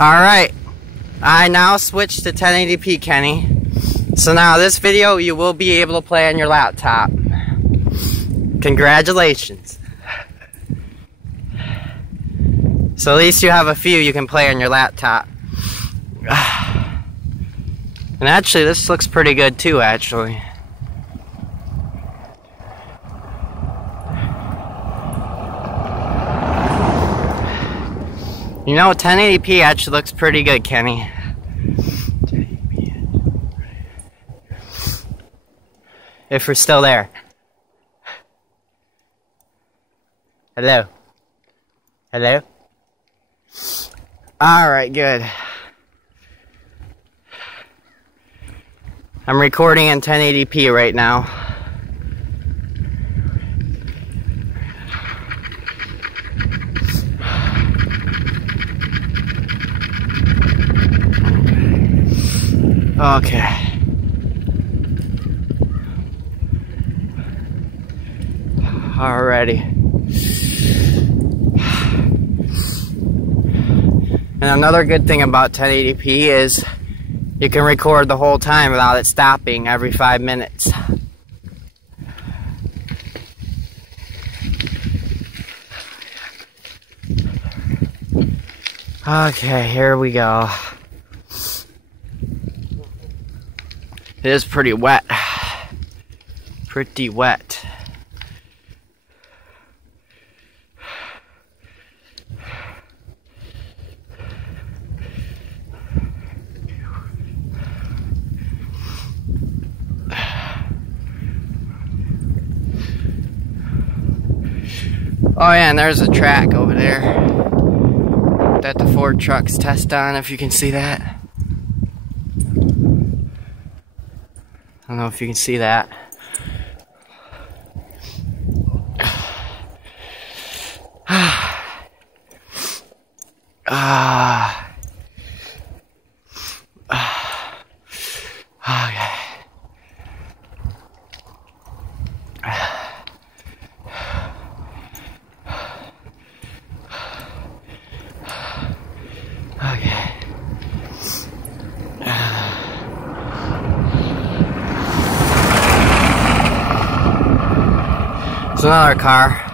Alright, I now switched to 1080p, Kenny. So now this video you will be able to play on your laptop. Congratulations. So at least you have a few you can play on your laptop. And actually this looks pretty good too, actually. You know, 1080p actually looks pretty good, Kenny. If we're still there. Hello? Hello? Alright, good. I'm recording in 1080p right now. Okay. Alrighty. And another good thing about 1080p is you can record the whole time without it stopping every 5 minutes. Okay, here we go. It is pretty wet. Pretty wet. Oh yeah, and there's a track over there that the Ford trucks test on, if you can see that. I don't know if you can see that. Okay. Okay. There's another car.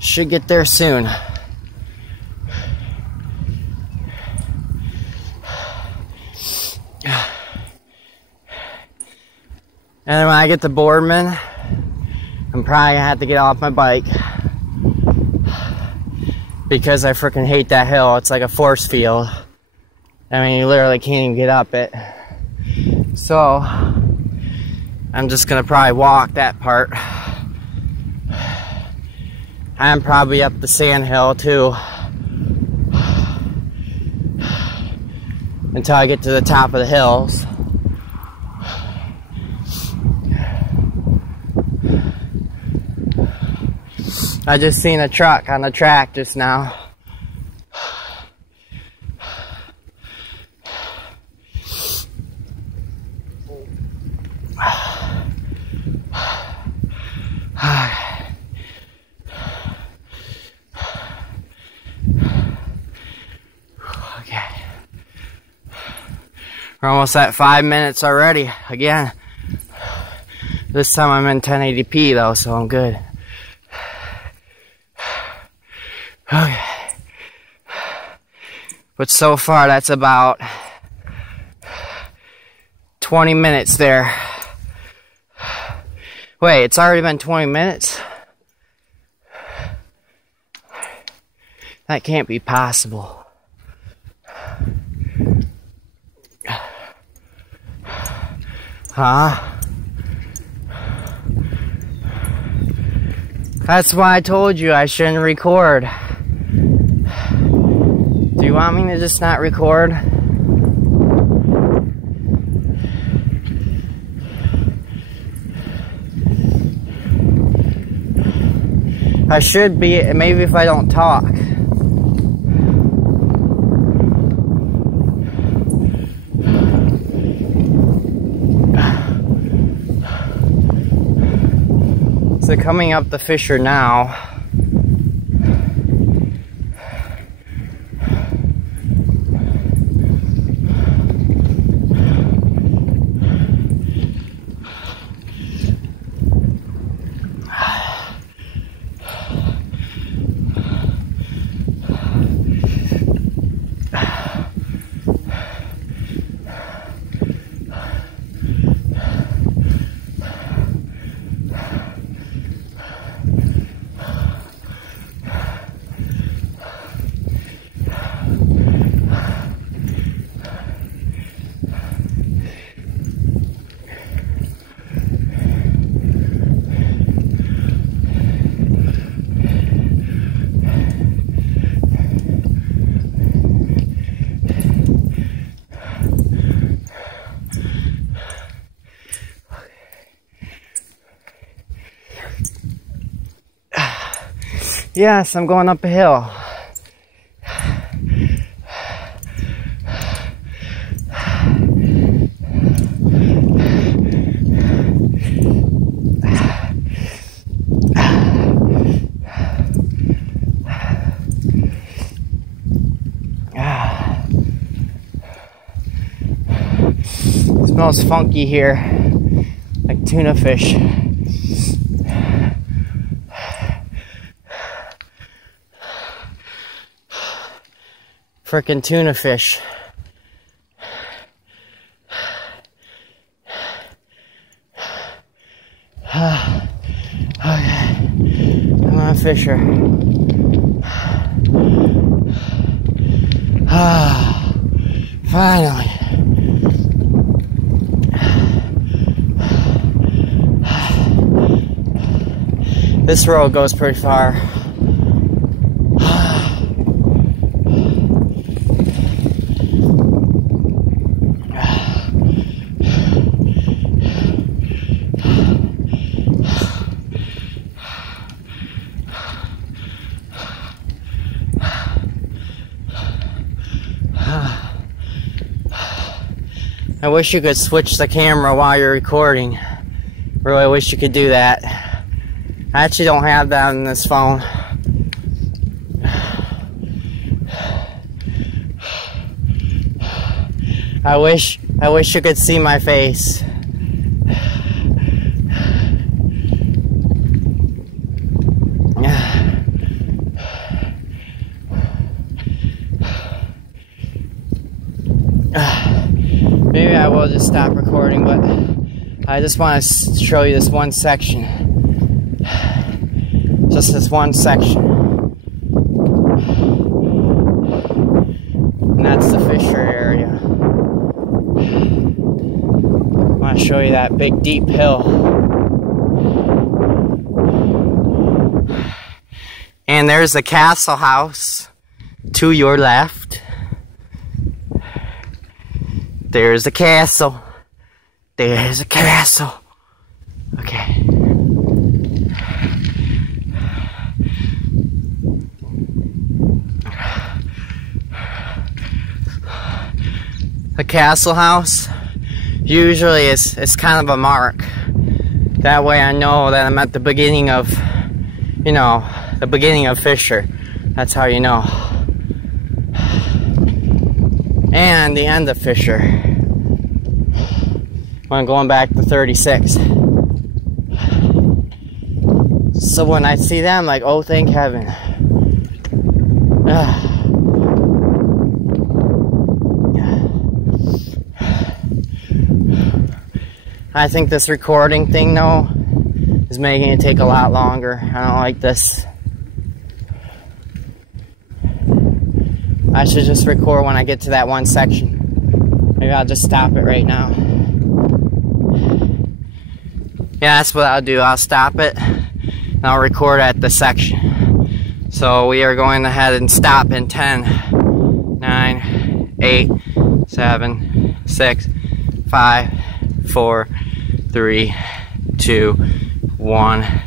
Should get there soon. And then when I get to Boardman, I'm probably gonna have to get off my bike because I freaking hate that hill. It's like a force field. I mean, you literally can't even get up it. So I'm just gonna probably walk that part. I'm probably up the sand hill too until I get to the top of the hills. I just seen a truck on the track just now. We're almost at 5 minutes already, again. This time I'm in 1080p though, so I'm good. Okay. But so far that's about 20 minutes there. Wait, it's already been 20 minutes? That can't be possible. Huh? That's why I told you I shouldn't record. Do you want me to just not record? I should be, maybe if I don't talk. So coming up the fissure now. Yes, I'm going up a hill. It smells funky here, like tuna fish. Frickin' tuna fish. Okay, come on, Fisher. Finally. This road goes pretty far. I wish you could switch the camera while you're recording. Really wish you could do that. I actually don't have that on this phone. I wish you could see my face. Maybe I will just stop recording, but I just want to show you this one section. Just this one section. And that's the fissure area. I want to show you that big deep hill. And there's the castle house to your left. There's a castle. There's a castle. Okay. The castle house usually is kind of a mark. That way I know that I'm at the beginning of, you know, the beginning of Fisher. That's how you know. And the end of Fisher. When I'm going back to 36. So when I see them, like, oh, thank heaven. I think this recording thing, though, is making it take a lot longer. I don't like this. I should just record when I get to that one section. Maybe I'll just stop it right now. Yeah, that's what I'll do. I'll stop it and I'll record at the section. So we are going ahead and stop in 10, 9, 8, 7, 6, 5, 4, 3, 2, 1.